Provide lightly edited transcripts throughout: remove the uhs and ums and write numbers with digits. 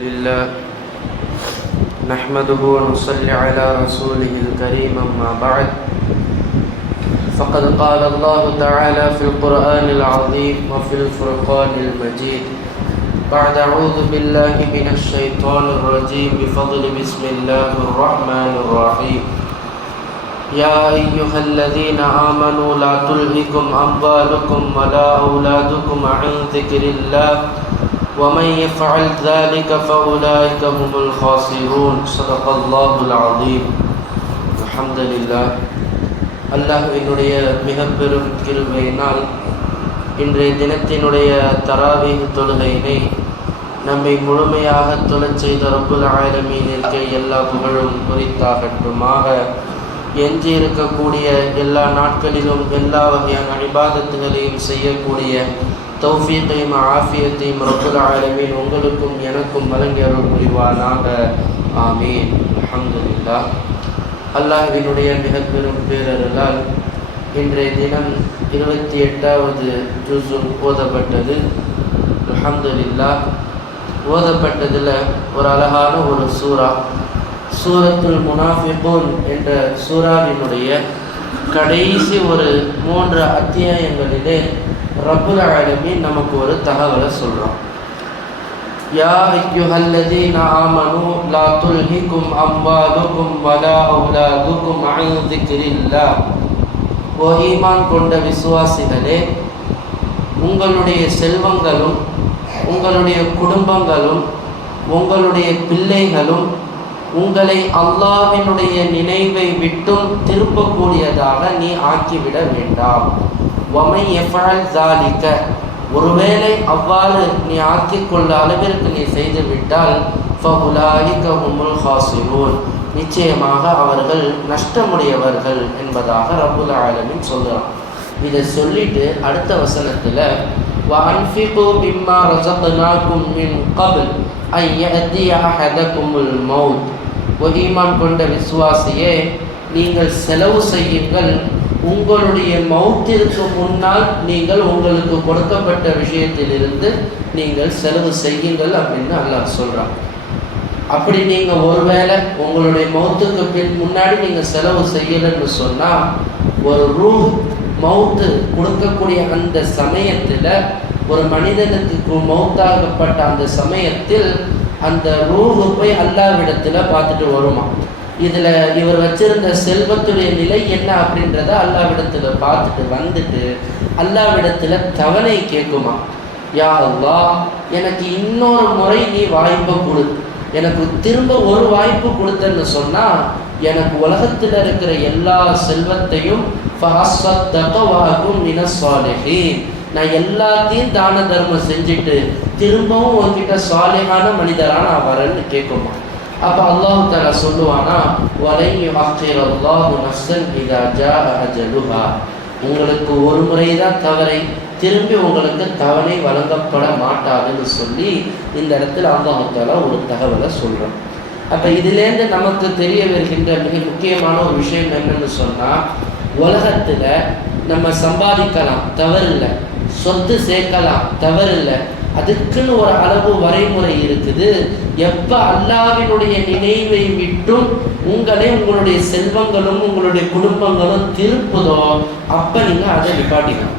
لله نحمده ونصلي على رسوله الكريم أما بعد فقد قال الله تعالى في القرآن العظيم وفي الفرقان المجيد بعد أعوذ بالله من الشيطان الرجيم بفضل بسم الله الرحمن الرحيم يا أيها الذين آمنوا لا تلهكم أموالكم ولا أولادكم عن ذكر الله ومن يفعل ذلك فأولئك هم الخاسرون صدق الله العظيم الحمد لله அல்லாஹ்வினுடைய மிகப்பெரும் கிருபையினால் இன்றைய தினத்தினுடைய தராவீஹ் தொழுகையினை நம்மை முழுமையாக தொழச் செய்த ரப்புல் ஆலமீனிற்கு எல்லா புகழும் குறித்தாகட்டுமாக. எஞ்சி இருக்கக்கூடிய எல்லா நாட்களிலும் எல்லா வகையான இபாதத்துகளையும் செய்யக்கூடிய தௌஃபீக்கையும் ஆஃபியத்தையும் ரப்புல் ஆலமீன் உங்களுக்கும் எனக்கும் வழங்கி அருள் புரிவானாக. ஆமீன். அல்ஹம்துலில்லாஹ். அல்லாஹ்வினுடைய மிகப்பெரும் பேரருளால் இன்றைய தினம் 28வது ஜுஸு ஓதப்பட்டது. அல்ஹம்துலில்லாஹ். ஓதப்பட்டதில் ஒரு அழகான ஒரு சூரத்துல் முனாஃபிகூன் என்ற சூராவினுடைய கடைசி ஒரு 3 அத்தியாயங்களிலே ரப்புல் ஆலமீன் நமக்கு ஒரு தகவலை சொல்கிறான். யா அய்யுஹல்லதீன ஆமனூ லா துல்ஹிகும் அம்வாலுக்கும் வலா அவுலாதுக்கும் அன் திக்ரில்லாஹ். ஓ ஈமான் கொண்ட விசுவாசிகளே, உங்களுடைய செல்வங்களும் உங்களுடைய குடும்பங்களும் உங்களுடைய பிள்ளைகளும் உங்களை அல்லாஹ்வினுடைய நினைவை விட்டும் திருப்பக்கூடியதாக நீ ஆக்கிவிட வேண்டாம். வமை எஃபஅல் ஸாலிக, ஒருவேளை அவ்வாறு நீ ஆக்கிக்கொள்ள அளவிற்கு நீ செய்துவிட்டால் ஃபஉலாயிக ஹுமுல் ஹாஸிரூன், நிச்சயமாக அவர்கள் நஷ்டமுடையவர்கள் என்பதாக ரப்புல் ஆலமீன் சொல்கிறான். இதை சொல்லிட்டு அடுத்த வசனத்தில் வஅன்ஃபிகு மிம்மா ரஸக்னாகும் மின் கப்ல் அன் யஅதிய அஹதகுமுல் மௌத். ஈமான் கொண்ட விசுவாசியே, நீங்கள் செலவு செய்யுங்கள், உங்களுடைய மௌத்திற்கு முன்னால் நீங்கள் உங்களுக்கு கொடுக்கப்பட்ட விஷயத்திலிருந்து நீங்கள் செலவு செய்யுங்கள் அப்படின்னு அல்லாஹ் சொல்கிறான். அப்படி நீங்கள் ஒருவேளை உங்களுடைய மௌத்துக்கு முன்னாடி நீங்கள் செலவு செய்யலைன்னு சொன்னால், ஒரு ரூஹ் மௌத்து கொடுக்கக்கூடிய அந்த சமயத்தில், ஒரு மனிதனுக்கு மௌத்தாகப்பட்ட அந்த சமயத்தில் அந்த ரூஹு போய் அல்லாஹ்விடத்தில் பார்த்துட்டு வருமா. இதில் இவர் வச்சிருந்த செல்வத்துடைய நிலை என்ன அப்படின்றத அல்லாஹ்விடத்தில் பார்த்துட்டு வந்துட்டு அல்லாஹ்விடத்தில் தவணை கேட்குமா. யா அல்லாஹ், எனக்கு இன்னொரு முறை நீ வாய்ப்பை கொடு, எனக்கு திரும்ப ஒரு வாய்ப்பு கொடுத்தன்னு சொன்னால் எனக்கு உலகத்தில் இருக்கிற எல்லா செல்வத்தையும் நான் எல்லாத்தையும் தான தர்மம் செஞ்சுட்டு திரும்பவும் உன்கிட்ட சாலிஹான மனிதராக நான் வரேன்னு கேட்குமா. அப்போ அல்லாஹ் தஆலா சொல்லுவானா, வலன் யுஅக்கிரல்லாஹு நஃப்ஸன் இதா ஜாஅ அஜலுஹா, உங்களுக்கு ஒரு முறை தான் தவறை, திரும்பி உங்களுக்கு தவணை வழங்கப்பட மாட்டாதுன்னு சொல்லி இந்த இடத்துல அல்லாஹ் தஆலா ஒரு தகவலை சொல்கிறோம். அப்போ இதிலேருந்து நமக்கு தெரிய வருகின்ற மிக முக்கியமான ஒரு விஷயம் என்னன்னு சொன்னால், உலகத்தில் நம்ம சம்பாதிக்கலாம், தவறில்லை, சொத்து சேர்க்கலாம், தவறில்லை, அதுக்குன்னு ஒரு அளவு வரைமுறை இருக்குது. எப்போ அல்லாஹ்வினுடைய நினைவை விட்டும் உங்களை உங்களுடைய செல்வங்களும் உங்களுடைய குடும்பங்களும் திருப்புதோ அப்போ நீங்கள் அதை நிப்பாட்டிக்கணும்.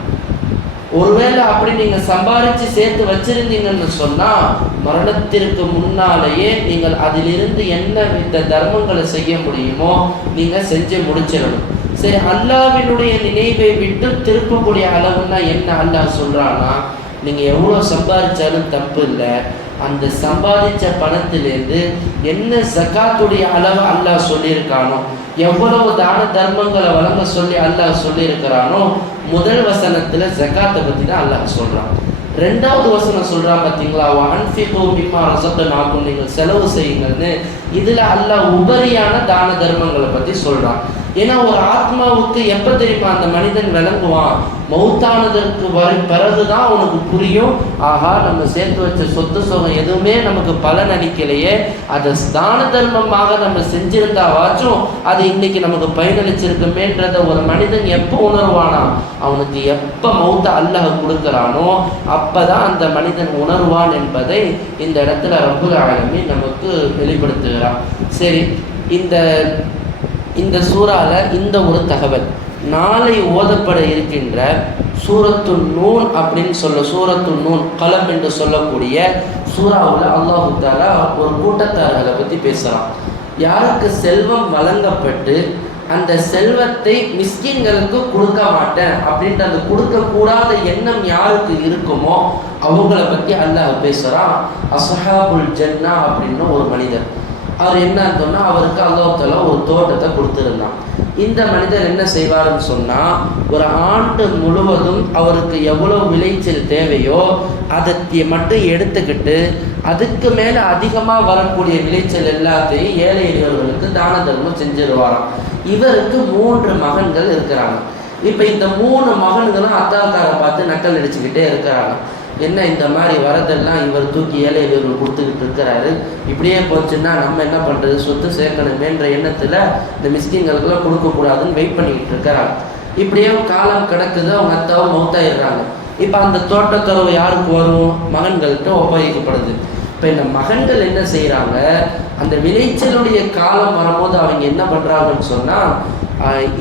ஒருவேளை அப்படி நீங்கள் சம்பாதிச்சு சேர்த்து வச்சிருந்தீங்கன்னு சொன்னால் மரணத்திற்கு முன்னாலேயே நீங்கள் அதிலிருந்து என்ன வித தர்மங்களை செய்ய முடியுமோ நீங்கள் செஞ்சு முடிச்சிடணும். சரி, அல்லாஹ்வினுடைய நினைவை விட்டு திருப்பக்கூடிய அளவுன்னா என்ன அல்லாஹ் சொல்கிறான்னா, நீங்கள் எவ்வளோ சம்பாதிச்சாலும் தப்பு இல்லை, அந்த சம்பாதிச்ச பணத்திலேருந்து என்ன ஜகாத்துடைய அளவு அல்லாஹ் சொல்லியிருக்கானோ, எவ்வளவு தான தர்மங்களை வழங்க சொல்லி அல்லாஹ் சொல்லியிருக்கிறானோ, முதல் வசனத்தில் ஜகாத்தை பற்றி தான் அல்லாஹ் சொல்கிறான். 2வது வசனம் சொல்கிறான் பார்த்தீங்களா, வஅன்ஃபிகு மிம்மா ரஸக்னாகும், நீங்கள் செலவு செய்யுங்கள்னு. இதில் அல்லாஹ் உபரியான தான தர்மங்களை பற்றி சொல்கிறான். ஏன்னா ஒரு ஆத்மாவுக்கு எப்போ தெரியுமா அந்த மனிதன் விளங்குவான், மௌத்தானதற்கு பிறகுதான் அவனுக்கு புரியும், ஆஹா நம்ம சேர்த்து வச்ச சொத்து சுகம் எதுவுமே நமக்கு பலன் அளிக்கலையே, அதை தான தர்மமாக நம்ம செஞ்சிருந்தாவாச்சும் அது இன்னைக்கு நமக்கு பயனளிச்சிருக்குமேன்றத ஒரு மனிதன் எப்போ உணர்வானா, அவனுக்கு எப்போ மௌத்த அல்லாஹ் கொடுக்குறானோ அப்பதான் அந்த மனிதன் உணர்வான் என்பதை இந்த இடத்துல ரப்புல் ஆலமீன் நமக்கு வெளிப்படுத்துகிறான். சரி, இந்த சூறால இந்த ஒரு தகவல் நாளை ஓதப்பட இருக்கின்ற சூரத்து நூன் அப்படின்னு சூரத்து நூன் கலம் என்று சொல்லக்கூடிய சூறாவில் அல்லாஹு தஆலா ஒரு கூட்டத்தார்களை பற்றி பேசுகிறான். யாருக்கு செல்வம் வழங்கப்பட்டு அந்த செல்வத்தை மிஸ்கின்களுக்கு கொடுக்க மாட்டேன் அப்படின்ற அந்த கொடுக்கக்கூடாத எண்ணம் யாருக்கு இருக்குமோ அவங்கள பற்றி அல்லாஹ் பேசுகிறான். அஸ்ஹாபுல் ஜன்னா அப்படின்னு ஒரு மனிதர், அவர் என்னன்னு சொன்னால் அவருக்கு அல்லாஹ் தஆலா ஒரு தோட்டத்தை கொடுத்துருந்தான். இந்த மனிதர் என்ன செய்வாருன்னு சொன்னால், ஒரு ஆண்டு முழுவதும் அவருக்கு எவ்வளோ விளைச்சல் தேவையோ அதை மட்டும் எடுத்துக்கிட்டு அதுக்கு மேலே அதிகமாக வரக்கூடிய விளைச்சல் எல்லாத்தையும் ஏழை எளியவர்களுக்கு தான தர்மம் செஞ்சிருவாராம். இவருக்கு 3 மகன்கள் இருக்கிறாங்க. இப்போ இந்த 3 மகன்களும் அத்தாக்காரை பார்த்து நக்கல் அடிச்சுக்கிட்டே இருக்கிறாங்க. என்ன இந்த மாதிரி வரதெல்லாம் இவர் தூக்கி ஏழை எளியவர்கள் கொடுத்துக்கிட்டு இருக்கிறாரு, இப்படியே போச்சுன்னா நம்ம என்ன பண்ணுறது, சொத்து சேர்க்கணுமேன்ற எண்ணத்தில் இந்த மிஸ்கின்களுக்கெல்லாம் கொடுக்கக்கூடாதுன்னு வெயிட் பண்ணிக்கிட்டு இருக்கிறாங்க. இப்படியே காலம் கிடக்குது, அவங்க அத்தாவும் மௌத்தாயிடுறாங்க. இப்போ அந்த தோட்டத்துறவு யாருக்கு வரும், மகன்கள்கிட்ட ஒப்படைக்கப்படுது. இப்போ இந்த மகன்கள் என்ன செய்கிறாங்க, அந்த விளைச்சலுடைய காலம் வரும்போது அவங்க என்ன பண்ணுறாங்கன்னு சொன்னால்,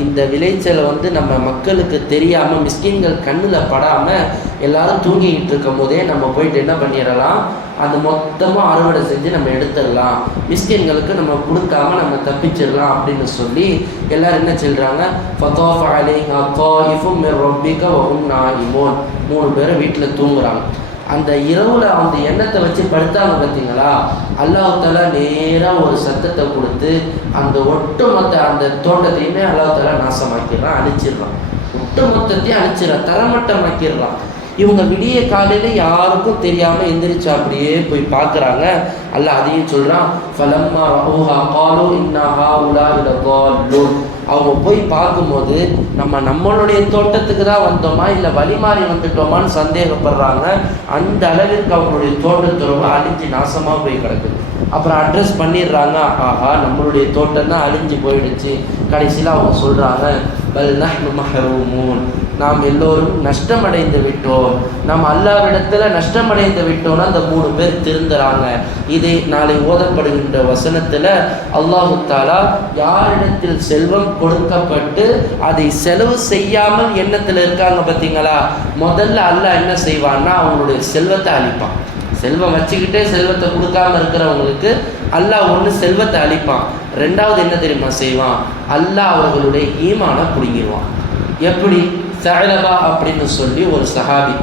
இந்த விளைச்சலை நம்ம மக்களுக்கு தெரியாமல் மிஸ்கின்கள் கண்ணில் படாமல் எல்லாரும் தூங்கிக்கிட்டு இருக்கும் போதே நம்ம போயிட்டு என்ன பண்ணிடலாம், அந்த மொத்தமாக அறுவடை செஞ்சு நம்ம எடுத்துடலாம், மிஸ்கின்களுக்கு நம்ம கொடுக்காம நம்ம தப்பிச்சிடலாம் அப்படின்னு சொல்லி எல்லோரும் என்ன சொல்கிறாங்க, ஃபதாஃப அலைஹா தாயிஃபும் மின் ரப்பிக வஹும் நாயிமூன், 3 பேரை வீட்டில் தூங்குறாங்க. அந்த இரவில் அந்த எண்ணத்தை வச்சு படுத்தாங்க பார்த்தீங்களா, அல்லாஹ் தஆலா நேராக ஒரு சத்தத்தை கொடுத்து அந்த ஒட்டுமொத்த அந்த தோட்டத்தையுமே அல்லாஹ் தஆலா நாசமாக்கிடுறான், அழிச்சிடுறான், ஒட்டுமொத்தத்தையும் அழிச்சிடறான், தரமட்டமாக்கிடுறான். இவங்க விடிய காலையில் யாருக்கும் தெரியாமல் எந்திரிச்சு அப்படியே போய் பார்க்குறாங்க. அல்லாஹ் அதையும் சொல்கிறான், ஃபலம்மா ரஅூஹா காலூ இன்னா ஹாஉலாஇ லதால்லூன். அவங்க போய் பார்க்கும்போது நம்மளுடைய தோட்டத்துக்கு தான் வந்தோமா இல்லை வழி மாறி வந்துட்டோமான்னு சந்தேகப்படுறாங்க. அந்த அளவிற்கு அவங்களுடைய தோட்டத்துறவு அழிஞ்சு நாசமாக போய் கிடக்குது. அப்புறம் அட்ரஸ் பண்ணிடுறாங்க, ஆஹா நம்மளுடைய தோட்டம் தான் அழிஞ்சு போயிடுச்சு. கடைசியில் அவங்க சொல்கிறாங்க, பல் நஹ்னு மஹ்ரூமூன், நாம் எல்லோரும் நஷ்டமடைந்து விட்டோம், நாம் அல்லாஹ்விடத்தில் நஷ்டமடைந்து விட்டோம்னா அந்த 3 பேர் திருந்துறாங்க. இதை நாளை ஓதப்படுகின்ற வசனத்தில் அல்லாஹு தஆலா யாரிடத்தில் செல்வம் கொடுக்கப்பட்டு அதை செலவு செய்யாமல் எண்ணத்தில் இருக்காங்க பார்த்தீங்களா, முதல்ல அல்லாஹ் என்ன செய்வான்னா அவங்களுடைய செல்வத்தை அழிப்பான். செல்வம் வச்சுக்கிட்டே செல்வத்தை கொடுக்காம இருக்கிறவங்களுக்கு அல்லாஹ் ஒன்று செல்வத்தை அழிப்பான், 2வது என்ன தெரியுமா செய்வான், அல்லாஹ் அவர்களுடைய ஈமானை பிடுங்கிடுவான். எப்படி, சஅலபா அப்படின்னு சொல்லி ஒரு சஹாபி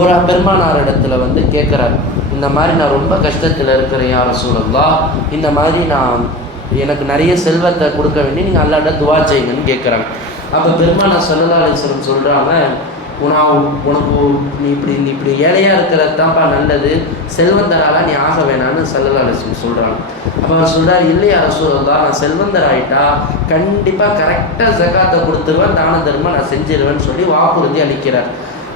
ஒரு பெருமானார் இடத்துல கேட்குறாரு, இந்த மாதிரி நான் ரொம்ப கஷ்டத்தில் இருக்கிறேன் யா ரசூலல்லாஹ், இந்த மாதிரி எனக்கு நிறைய செல்வத்தை கொடுக்க வேண்டி நீங்கள் அல்லாஹ்ட்ட துஆ செய்யுங்கன்னு கேட்குறாங்க. அப்போ பெருமானார் ஸல்லல்லாஹு அலைஹி வஸல்லம் சொல்கிறாங்க, உனக்கு நீ இப்படி ஏழையாக இருக்கிறது தான்ப்பா நல்லது, செல்வந்தரால நீ ஆக வேணான்னு ஸல்லல்லாஹு அலைஹி வஸல்லம் சொல்கிறாங்க. அப்போ அவர் சொல்கிறார், இல்லையா ரசூலல்லாஹ், நான் செல்வந்தர் ஆகிட்டா கண்டிப்பாக கரெக்டாக ஜகாத்தை கொடுத்துருவேன், தான தர்மம் நான் செஞ்சிருவேன்னு சொல்லி வாக்குறுதி அளிக்கிறார்.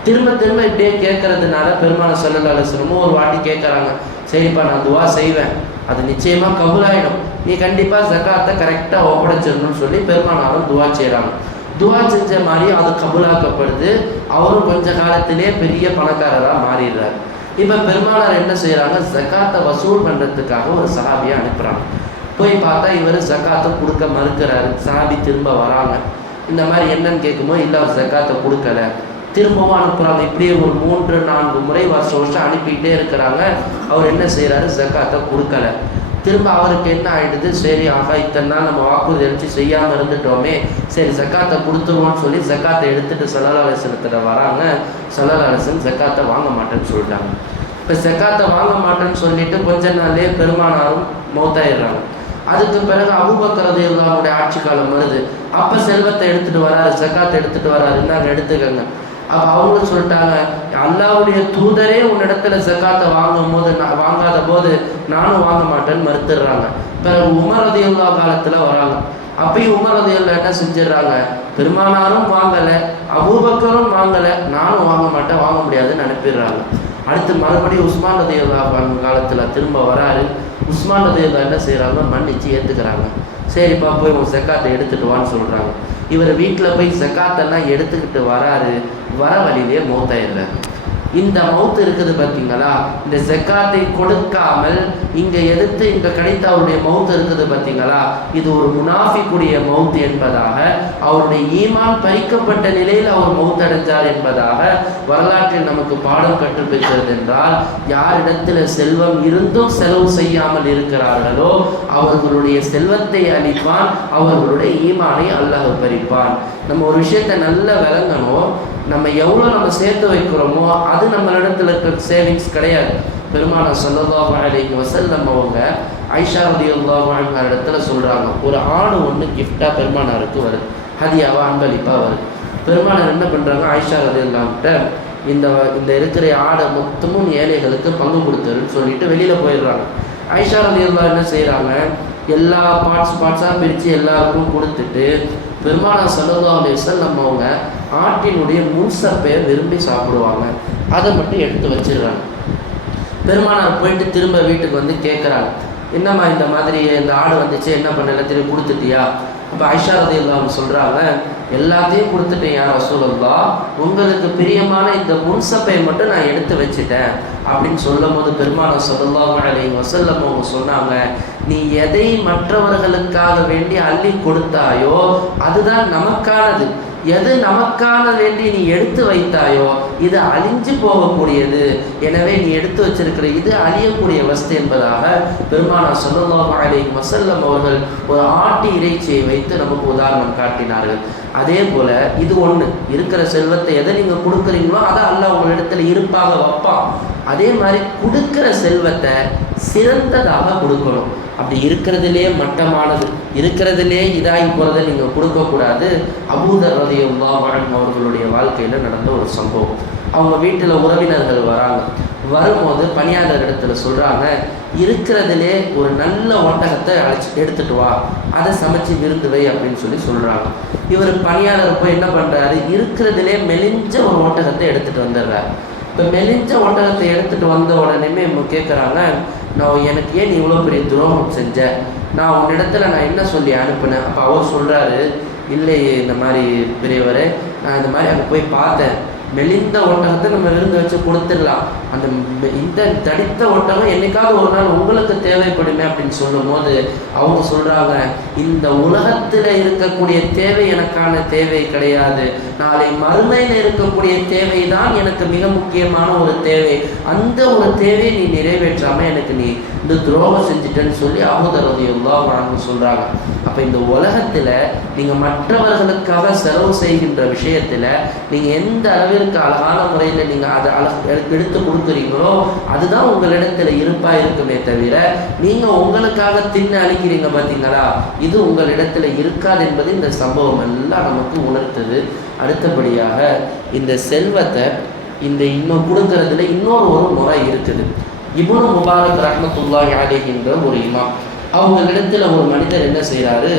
திரும்ப திரும்ப இப்படியே கேட்கறதுனால பெருமானார் ஸல்லல்லாஹு அலைஹி வஸல்லம் ஒரு வாட்டி கேட்குறாங்க, சரிப்பா நான் துஆ செய்வேன், அது நிச்சயமாக கபூலாயிடும், நீ கண்டிப்பாக ஜகாத்தை கரெக்டாக ஒப்படைச்சிடணும்னு சொல்லி பெருமானாரும் துஆ செய்கிறாங்க. துஆ செஞ்ச மாதிரி அது கபூலாக்கப்படுது. அவரும் கொஞ்ச காலத்திலே பெரிய பணக்காரராக மாறிடுறார். இப்போ பெருமானார் என்ன செய்கிறாங்க, ஜகாத்தை வசூல் பண்ணுறதுக்காக ஒரு சஹாபியை அனுப்புகிறாங்க. போய் பார்த்தா இவர் ஜகாத்தை கொடுக்க மறுக்கிறாரு. சஹாபி திரும்ப வராங்க, இந்த மாதிரி என்னன்னு கேட்கும்போது இல்லை அவர் ஜகாத்தை கொடுக்கல. திரும்பவும் அனுப்புகிறாங்க. இப்படியே ஒரு 3-4 முறை வருஷம் அனுப்பிக்கிட்டே இருக்கிறாங்க. அவர் என்ன செய்கிறாரு, ஜகாத்தை கொடுக்கல. திரும்ப அவருக்கு என்ன ஆகிடுது, சரி ஆகா இத்தனை நாள் நம்ம வாக்குறுதி அடித்து செய்யாமல் இருந்துட்டோமே, சரி ஜக்காத்தை கொடுத்துருவோன்னு சொல்லி ஜக்காத்தை எடுத்துகிட்டு ஸல்லல்லாஹு அலைஹி வஸல்லம் வராங்க. ஸல்லல்லாஹு அலைஹி வஸல்லம் ஜக்காத்தை வாங்க மாட்டேன்னு சொல்லிட்டாங்க. இப்போ ஜக்காத்தை வாங்க மாட்டேன்னு சொல்லிட்டு கொஞ்ச நாள்லேயே பெருமானாரும் மௌத்தாயிடுறாங்க. அதுக்கு பிறகு அபூபக்கர் ரலியல்லாஹு அன்ஹுடைய ஆட்சி காலம் வருது. அப்போ செல்வத்தை எடுத்துகிட்டு வராரு, ஜக்காத்தை எடுத்துகிட்டு வராரு, நாங்கள் எடுத்துக்கங்க. அப்போ அவங்களும் சொல்லிட்டாங்க, அல்லாஹ்வுடைய தூதரே உன்னிடத்துல ஜக்காத்தை வாங்காத போது நானும் வாங்க மாட்டேன்னு மறுத்துடுறாங்க. பிறகு உமர் ரலியல்லாஹு காலத்தில் வராங்க. அப்பயும் உமர் ரலியல்லாஹு என்ன செஞ்சிடறாங்க, பெருமானாரும் வாங்கலை, அபூபக்கரும் வாங்கலை, நானும் வாங்க மாட்டேன், வாங்க முடியாதுன்னு அனுப்பிடுறாங்க. அடுத்து மறுபடியும் உஸ்மான் ரலியல்லாஹு காலத்தில் திரும்ப வராரு. உஸ்மான் ரலியல்லாஹு என்ன செய்கிறாங்க, மன்னிச்சு ஏற்றுக்கிறாங்க. சரிப்பா போய் உன் ஜக்காத்தை எடுத்துட்டு வான்னு சொல்கிறாங்க. இவர் வீட்டில் போய் ஜக்காத்தெல்லாம் எடுத்துக்கிட்டு வராரு. வர வழியிலே மௌத்தாயிடுறாரு. இந்த மௌத்து இருக்குது பார்த்தீங்களா, இந்த ஜக்காத்தை கொடுக்காமல் இங்கே எடுத்து இங்கே கிடைத்த அவருடைய மௌத்து இருக்குது பார்த்தீங்களா, இது ஒரு முனாஃபிக்குடைய மௌத்து என்பதாக, அவருடைய ஈமான் பறிக்கப்பட்ட நிலையில் அவர் மௌத்தடைஞ்சார் என்பதாக வரலாற்றில் நமக்கு பாடம் கற்றுப்பெற்றது. என்றால் யாரிடத்தில் செல்வம் இருந்தும் செலவு செய்யாமல் இருக்கிறார்களோ அவர்களுடைய செல்வத்தை அளிப்பான், அவர்களுடைய ஈமானை அல்லாஹ் பறிப்பான். நம்ம ஒரு விஷயத்தை நல்லா விளங்கணும். நம்ம எவ்வளோ நம்ம சேர்த்து வைக்கிறோமோ அது நம்மளிடத்துல இருக்கிற சேவிங்ஸ் கிடையாது. பெருமானார் ஸல்லல்லாஹு அலைஹி வஸல்லம் அவங்க ஆயிஷா ரலியல்லாஹு அன்ஹா இடத்துல சொல்கிறாங்க, ஒரு ஆடு ஒன்று கிஃப்டாக பெருமானாருக்கு வருது, ஹதியாவா அன்பளிப்பாக வருது. பெருமானார் என்ன பண்ணுறாங்க, ஆயிஷா ரலியல்லாஹுட்ட இந்த இருக்கிற ஆடை மொத்தமும் ஏழைகளுக்கு பங்கு கொடுத்துருன்னு சொல்லிட்டு வெளியில் போயிடுறாங்க. ஆயிஷா ரலியல்லாஹு என்ன செய்கிறாங்க, எல்லா பார்ட்ஸாக பிரித்து எல்லாருக்கும் கொடுத்துட்டு பெருமானார் ஸல்லல்லாஹு அலைஹி வஸல்லம் அவங்க ஆட்டினுடைய முன்சப்பையை விரும்பி சாப்பிடுவாங்க, அதை மட்டும் எடுத்து வச்சிடுறாங்க. பெருமானார் போயிட்டு திரும்ப வீட்டுக்கு வந்து கேட்குறாங்க, என்னம்மா இந்த மாதிரி இந்த ஆடு வந்துச்சு, என்ன பண்ணல, திரும்பி கொடுத்துட்டியா? அப்போ ஆயிஷா ரலியல்லாஹு சொல்கிறாங்க, எல்லாத்தையும் கொடுத்துட்டேன் யா ரசூலல்லாஹ், உங்களுக்கு பிரியமான இந்த முன்சப்பையை மட்டும் நான் எடுத்து வச்சுட்டேன் அப்படின்னு சொல்லும் போது பெருமானார் ஸல்லல்லாஹு அலைஹி வஸல்லம் அவங்க சொன்னாங்க, நீ எதை மற்றவர்களுக்காக வேண்டி அள்ளி கொடுத்தாயோ அதுதான் நமக்கானது, எது நமக்கான வேண்டி நீ எடுத்து வைத்தாயோ இது அழிஞ்சு போகக்கூடியது, எனவே நீ எடுத்து வச்சிருக்கிற இது அழியக்கூடிய வஸ்து என்பதாக பெருமானார் ஸல்லல்லாஹு அலைஹி வஸல்லம் அவர்கள் ஒரு ஆட்டு இறைச்சியை வைத்து நமக்கு உதாரணம் காட்டினார்கள். அதே போல் இது ஒன்று, இருக்கிற செல்வத்தை எதை நீங்கள் கொடுக்குறீங்களோ அதை அல்லாஹ் உங்களிடத்துல இருப்பாக வைப்பான். அதே மாதிரி கொடுக்குற செல்வத்தை சிறந்ததாக கொடுக்கணும். அப்படி இருக்கிறதுலே மட்டமானது, இருக்கிறதுலே இதாகி போகிறத நீங்கள் கொடுக்கக்கூடாது. அபூதர் ரலியல்லாஹு அன்ஹு அவர்களுடைய வாழ்க்கையில் நடந்த ஒரு சம்பவம். அவங்க வீட்டில் உறவினர்கள் வராங்க. வரும்போது பணியாளர் இடத்துல சொல்கிறாங்க, இருக்கிறதுலே ஒரு நல்ல ஒட்டகத்தை எடுத்துட்டு வா, அதை சமைச்சு விருந்து வை அப்படின்னு சொல்கிறாங்க. இவர் பணியாளர் போய் என்ன பண்ணுறாரு, இருக்கிறதுலே மெலிஞ்ச ஒரு ஒட்டகத்தை எடுத்துகிட்டு வந்துடுறாரு. இப்போ மெலிஞ்ச ஒட்டகத்தை எடுத்துகிட்டு வந்த உடனே கேட்குறாங்க, நான் எனக்கு ஏன் நீ இவ்வளோ பெரிய துரோகம் செஞ்ச, நான் உன்னிடத்துல நான் என்ன சொல்லி அனுப்புனேன்? அப்போ அவர் சொல்கிறாரு, இல்லை இந்த மாதிரி பெரியவரே, நான் இந்த மாதிரி அங்கே போய் பார்த்தேன், மெலிந்த ஒட்டகத்தை நம்ம விருந்து வச்சு கொடுத்துடலாம், அந்த இந்த தடித்த ஒட்டகம் என்னைக்காவது ஒரு நாள் உங்களுக்கு தேவைப்படுமே அப்படின்னு சொல்லும் போது அவங்க சொல்கிறாங்க, இந்த உலகத்தில் இருக்கக்கூடிய தேவை எனக்கான தேவை கிடையாது, நாளை மறுமையில் இருக்கக்கூடிய தேவை தான் எனக்கு மிக முக்கியமான ஒரு தேவை, அந்த ஒரு தேவையை நீ நிறைவேற்றாமல் எனக்கு நீ இந்த துரோகம் செஞ்சுட்டேன்னு சொல்லி அபூதர் ரலியல்லாஹு அன்ஹு சொல்கிறாங்க. அப்போ இந்த உலகத்தில் நீங்கள் மற்றவர்களுக்காக செலவு செய்கின்ற விஷயத்தில் நீங்கள் எந்த அளவிற்கு அழகான முறையில் நீங்கள் அதை எடுத்து கொடுக்குறீங்களோ அதுதான் உங்களிடத்தில் இருப்பாக இருக்குமே தவிர நீங்கள் உங்களுக்காக தின்னு அழிக்கிறீங்க பார்த்தீங்களா, இது உங்களிடத்தில் இருக்காது என்பது இந்த சம்பவம் எல்லாம் நமக்கு உணர்த்துது. அடுத்தபடியாக இந்த செல்வத்தை இன்னும் கொடுக்கறதுல இன்னொரு முறை இருக்குது. இப்னு முபாரக் ரஹ்மத்துல்லாஹி அலைஹின்ற ஒரு இமாம், அவங்களிடத்தில் ஒரு மனிதர் என்ன செய்கிறாரு,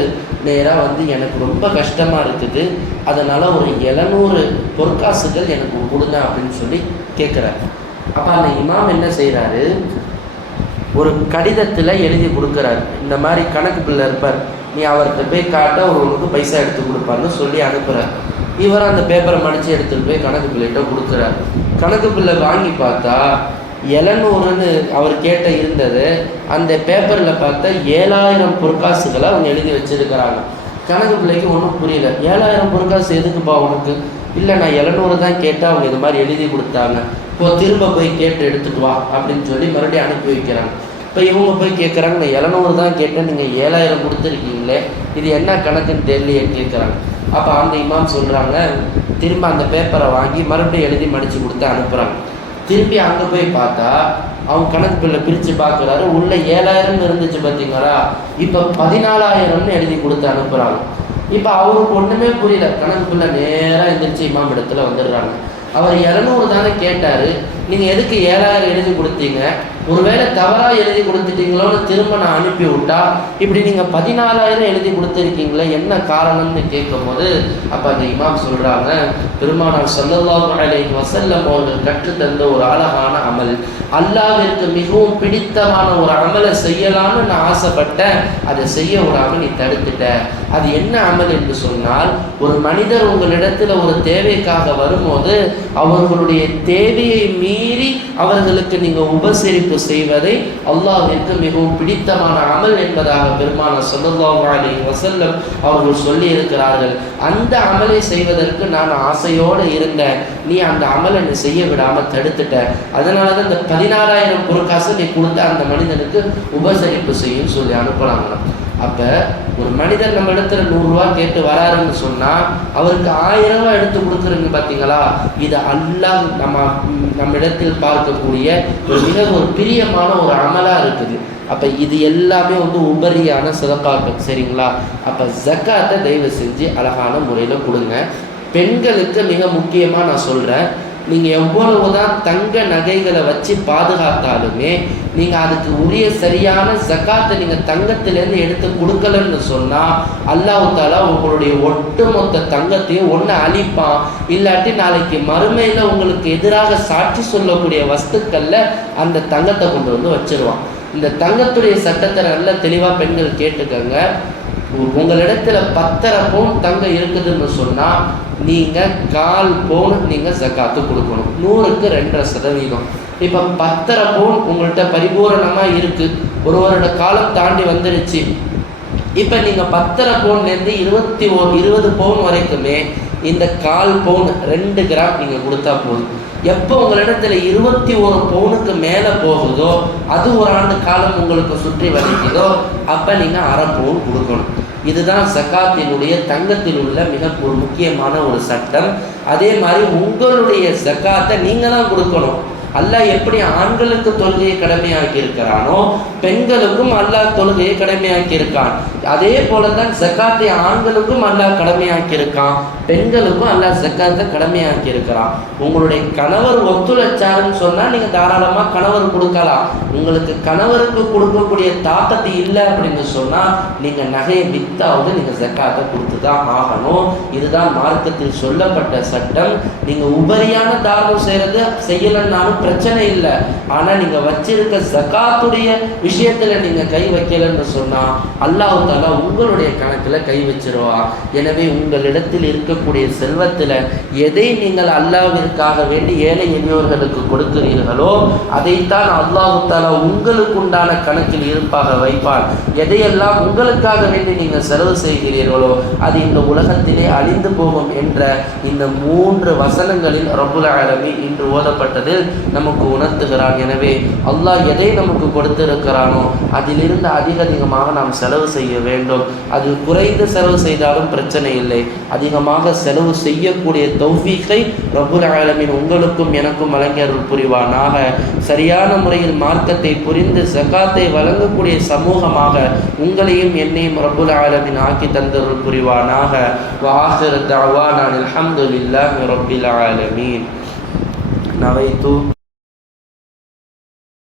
நேராக வந்து எனக்கு ரொம்ப கஷ்டமாக இருக்குது, அதனால் ஒரு 700 பொற்காசுகள் எனக்கு கொடுங்க அப்படின்னு சொல்லி கேட்குறாரு. அப்போ அந்த இமாம் என்ன செய்கிறாரு, ஒரு கடிதத்தில் எழுதி கொடுக்குறாரு, இந்த மாதிரி கணக்கு பிள்ளை இருப்பார், நீ அவர்கிட்ட போய் காட்ட ஒருவனுக்கு பைசா எடுத்து கொடுப்பாருன்னு சொல்லி அனுப்புகிறார். இவர் அந்த பேப்பரை மடித்து எடுத்துகிட்டு போய் கணக்கு பிள்ளைகிட்ட கொடுக்குறாரு. கணக்கு பிள்ளை வாங்கி பார்த்தா 700ன்னு அவர் கேட்ட இருந்தது, அந்த பேப்பரில் பார்த்தா 7000 பொற்காசுகளை அவங்க எழுதி வச்சிருக்கிறாங்க. கணக்கு பிள்ளைக்கு ஒன்றும் புரியல, 7000 பொற்காசு எதுக்குப்பா உனக்கு? இல்லை நான் 700 தான் கேட்டால் அவங்க இது மாதிரி எழுதி கொடுத்தாங்க, இப்போ திரும்ப போய் கேட்டு எடுத்துட்டு வா அப்படின்னு சொல்லி மறுபடியும் அனுப்பி வைக்கிறாங்க. இப்போ இவங்க போய் கேட்குறாங்க, நான் 700 தான் கேட்டேன், நீங்கள் 7000 கொடுத்துருக்கீங்களே, இது என்ன கணக்குன்னு தெரியலையேன்னு கேட்குறாங்க. அப்போ அந்த இமாம் சொல்கிறாங்க, திரும்ப அந்த பேப்பரை வாங்கி மறுபடியும் எழுதி மடித்து கொடுத்து அனுப்புகிறாங்க. திரும்பி அங்கே போய் பார்த்தா அவங்க கணக்கு பிள்ளை பிரித்து பார்க்குறாரு, உள்ள 7000 இருந்துச்சு பார்த்தீங்களா, இப்போ 14000ன்னு எழுதி கொடுத்து அனுப்புகிறாங்க. இப்போ அவருக்கு ஒன்றுமே புரியல. கணக்கு பிள்ளை நேராக எந்திரிச்சு இமாம் இடத்துல வந்துடுறாங்க. அவர் 200 தானே கேட்டார், நீங்கள் எதுக்கு 7000 எழுதி கொடுத்தீங்க? ஒருவேளை தவறாக எழுதி கொடுத்துட்டீங்களோன்னு திரும்ப நான் அனுப்பி விட்டா, இப்படி நீங்கள் 14,000 எழுதி கொடுத்துருக்கீங்களே என்ன காரணம்னு கேட்கும் போது அப்போ அந்த இமாம் சொல்கிறாங்க, பெருமானார் ஸல்லல்லாஹு அலைஹி வஸல்லம் அவர்கள் கற்றுத்தந்த ஒரு அழகான அமல், அல்லாஹ்விற்கு மிகவும் பிடித்தமான ஒரு அமலை செய்யலான்னு நான் ஆசைப்பட்டேன், அதை செய்ய விடாமல் நீ தடுத்துட்ட. அது என்ன அமல் என்று சொன்னால், ஒரு மனிதர் உங்களிடத்தில் ஒரு தேவைக்காக வரும்போது அவர்களுடைய தேவையை மீறி அவர்களுக்கு நீங்கள் உபசரிப்பு செய்வதை அல்லாஹ்விற்கு மிகவும் பிடித்தமான அமல் என்பதாக பெருமானார் ஸல்லல்லாஹு அலைஹி வஸல்லம் அவர்கள் சொல்லி இருக்கிறார்கள். அந்த அமலை செய்வதற்கு நான் ஆசையோடு இருந்தேன், நீ அந்த அமலை நீ செய்ய விடாமல் தடுத்துட்ட. அதனால தான் இந்த 14,000 பொருட்காசு நீ கொடுத்த அந்த மனிதனுக்கு உபசரிப்பு செய்யும் சொல்லி அனுப்பலாங்களாம். அப்போ ஒரு மனிதர் நம்ம இடத்துல 100 ரூபா கேட்டு வராருன்னு சொன்னால் அவருக்கு 1000 ரூபா எடுத்து கொடுக்குறீங்க பார்த்தீங்களா, இது அல்லாஹ் நம்ம இடத்தில் பார்க்கக்கூடிய ஒரு பிரியமான ஒரு அமலாக இருக்குது. அப்போ இது எல்லாமே உபரியான சதகாக்கள், சரிங்களா? அப்போ ஜக்காத்தை தயவு செஞ்சு அழகான முறையில் கொடுங்க. பெண்களுக்கு மிக முக்கியமாக நான் சொல்கிறேன், நீங்கள் எவ்வளவுதான் தங்க நகைகளை வச்சு பாதுகாத்தாலுமே நீங்கள் அதுக்கு உரிய சரியான ஜக்காத்தை நீங்கள் தங்கத்திலேருந்து எடுத்து கொடுக்கலன்னு சொன்னால் அல்லாஹ் தஆலா உங்களுடைய ஒட்டுமொத்த தங்கத்தையும் ஒன்று அழிப்பான், இல்லாட்டி நாளைக்கு மறுமையில் உங்களுக்கு எதிராக சாட்சி சொல்லக்கூடிய வஸ்துக்களில் அந்த தங்கத்தை கொண்டு வந்து வச்சிருவான். இந்த தங்கத்துடைய சட்டத்தை நல்ல தெளிவாக பெண்கள் கேட்டுக்கங்க. உங்களிடத்துல 10.5 பவுன் தங்கம் இருக்குதுன்னு சொன்னால் நீங்கள் 1/4 பவுன் நீங்கள் ஜக்காத்து கொடுக்கணும். 100க்கு 2.5%. இப்போ 10.5 பவுன் உங்கள்கிட்ட பரிபூரணமாக இருக்குது, ஒரு வருட காலம் தாண்டி வந்துடுச்சு. இப்போ நீங்கள் 10.5 பவுன்லேருந்து 20 பவுன் வரைக்குமே இந்த 1/4 பவுன் 2 கிராம் நீங்கள் கொடுத்தா போதும். எப்போ உங்களிடத்துல 21 பவுனுக்கு மேலே போகுதோ, அது ஒரு ஆண்டு காலம் உங்களுக்கு சுற்றி வலிக்குதோ, அப்போ நீங்கள் 1/2 பவுன் கொடுக்கணும். இதுதான் ஜக்காத்தினுடைய தங்கத்தில் உள்ள மிக ஒரு முக்கியமான ஒரு சட்டம். அதே மாதிரி உங்களுடைய ஜக்காத்தை நீங்கள் தான் கொடுக்கணும். அல்லாஹ் எப்படி ஆண்களுக்கு தொழுகையை கடமையாக்கி இருக்கிறானோ பெண்களுக்கும் அல்லாஹ் தொழுகையை கடமையாக்கி இருக்கான். அதே போல தான் ஜக்காத்தை ஆண்களுக்கும் அல்லாஹ் கடமையாக்கி இருக்கான், பெண்களுக்கும் அல்லாஹ் ஜக்காத்தை கடமையாக்கி இருக்கிறான். உங்களுடைய கணவர் ஒத்துழைச்சாருன்னு சொன்னால் நீங்கள் தாராளமாக கணவர் கொடுக்கலாம். உங்களுக்கு கணவருக்கு கொடுக்கக்கூடிய தாக்கத்து இல்லை அப்படின்னு சொன்னால் நீங்கள் நகையை வித்தாவது நீங்கள் ஜக்காத்தை கொடுத்து தான் ஆகணும். இதுதான் மார்க்கத்தில் சொல்லப்பட்ட சட்டம். நீங்கள் உபரியான தானம் செய்யலைன்னாலும் பிரச்சனை இல்லை, ஆனால் நீங்கள் வச்சிருக்க ஜக்காத்துடைய விஷயத்தில் நீங்கள் கை வைக்கலன்னு சொன்னால் அல்லாஹ் தஆலா உங்களுடைய கணக்கில் கை வச்சிருவா. எனவே உங்களிடத்தில் இருக்கக்கூடிய செல்வத்தில் எதை நீங்கள் அல்லாஹ்விற்காக வேண்டி ஏழை எளியோர்களுக்கு கொடுக்கிறீர்களோ அதைத்தான் அல்லாஹ் தஆலா உங்களுக்கு உண்டான கணக்கில் இருப்பாக வைப்பார். எதையெல்லாம் உங்களுக்காக வேண்டி நீங்கள் செலவு செய்கிறீர்களோ அது இந்த உலகத்திலே அழிந்து போகும் என்ற இந்த 3 வசனங்களில் ரப்புல் ஆலமீன் இன்று ஓதப்பட்டதில் நமக்கு உணர்த்துகிறான். எனவே அல்லாஹ் எதை நமக்கு கொடுத்திருக்கிறானோ அதிலிருந்து அதிகமாக நாம் செலவு செய்ய வேண்டும். அது குறைந்து செலவு செய்தாலும் பிரச்சனை இல்லை, அதிகமாக செலவு செய்யக்கூடிய தௌஃபீக்கை ரப்புல் ஆலமீன் உங்களுக்கும் எனக்கும் வழங்கியருள் புரிவானாக. சரியான முறையில் மார்க்கத்தை புரிந்து ஜக்காத்தை வழங்கக்கூடிய சமூகமாக உங்களையும் என்னையும் ரப்புல் ஆலமீன் ஆக்கி தந்தருள் புரிவானாக. வஆகிரு தஅவானா அல்ஹம்துலில்லாஹி ரப்பில் ஆலமீன். நவைத்து